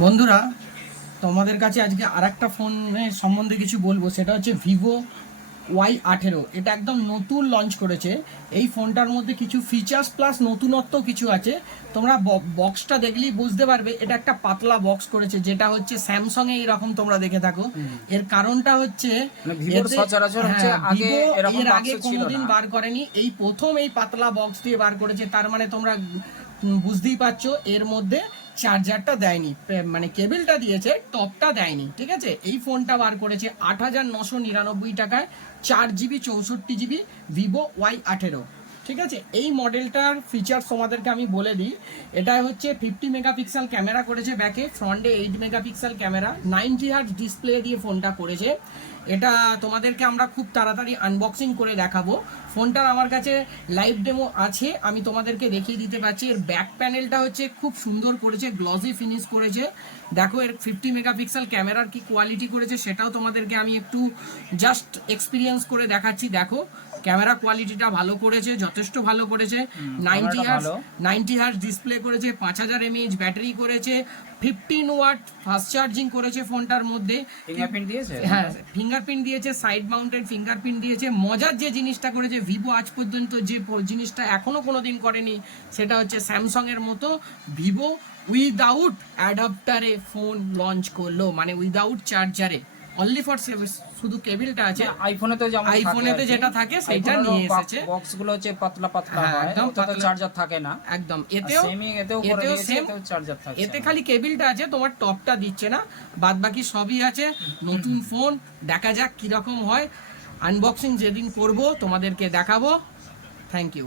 বন্ধুরা, তোমাদের কাছে আজকে আর একটা ফোনের সম্বন্ধে কিছু বলবো। সেটা হচ্ছে ভিভো Y18। এটা একদম নতুন লঞ্চ করেছে। এই ফোনটার মধ্যে কিছু ফিচার্স প্লাস নতুনত্ব কিছু আছে। তোমরা বক্সটা দেখলেই বুঝতে পারবে এটা একটা পাতলা বক্স করেছে, যেটা হচ্ছে স্যামসাং এ এইরকম তোমরা দেখে থাকো। এর কারণটা হচ্ছে ভিভো এর আগে কোনোদিন বার করেনি, এই প্রথম এই পাতলা বক্স দিয়ে বার করেছে। তার মানে তোমরা বুঝতেই পারছো এর মধ্যে চার্জারটা দেয়নি, মানে কেবলটা দিয়েছে, টপটা দেয়নি। ঠিক আছে, এই ফোনটা বার করেছে 8,999 টাকায়, 4 GB 64 GB ভিভো Y18। ঠিক আছে, এই মডেলটার ফিচার্স তোমাদেরকে আমি বলে দিই। এটা হচ্ছে 50 মেগাপিক্সেল ক্যামেরা করেছে ব্যাকে, ফ্রন্টে 8 মেগাপিক্সেল ক্যামেরা, 90 Hz ডিসপ্লে দিয়ে ফোনটা করেছে। এটা তোমাদেরকে আমরা খুব তাড়াতাড়ি আনবক্সিং করে দেখাবো। ফোনটার আমার কাছে লাইভ ডেমো আছে, আমি তোমাদেরকে দেখিয়ে দিতে পারছি। এর ব্যাক প্যানেলটা হচ্ছে খুব সুন্দর করেছে, গ্লসি ফিনিশ করেছে। দেখো এর 50 মেগাপিক্সেল ক্যামেরার কি কোয়ালিটি করেছে সেটাও তোমাদেরকে আমি একটু জাস্ট এক্সপিরিয়েন্স করে দেখাচ্ছি। দেখো ক্যামেরা কোয়ালিটিটা ভালো করেছে, যথেষ্ট ভালো করেছে। 90 Hz ডিসপ্লে করেছে, 5000 mAh ব্যাটারি করেছে, 15 ওয়াট ফাস্ট চার্জিং করেছে ফোনটার মধ্যে। ফিঙ্গারপ্রিন্ট দিয়েছে, হ্যাঁ ফিঙ্গারপ্রিন্ট দিয়েছে, সাইড মাউন্টেড ফিঙ্গারপ্রিন্ট দিয়েছে। মজার যে জিনিসটা করেছে ভিভো আজ পর্যন্ত যে জিনিসটা এখনো কোনোদিন করেনি, সেটা হচ্ছে স্যামসাং এর মতো ভিভো উইদাউট অ্যাডাপ্টারে ফোন লঞ্চ করলো, মানে উইদাউট চার্জারে, অনলি ফর শুধু কেবলটা আছে। আইফোনেতে যেমন আইফোনেতে যেটা থাকে সেটা নিয়ে এসেছে। বক্সগুলো হচ্ছে পাতলা পাতলা হয়, একদম তাতে চার্জার থাকে না। একদম এতেও সেম, চার্জার থাকে। এতে খালি কেবলটা আছে, তোমার টপটা দিচ্ছে না, বাদ বাকি সবই আছে। নতুন ফোন, দেখা যাক কিরকম হয়। আনবক্সিং যেদিন করব তোমাদেরকে দেখাবো। Thank you.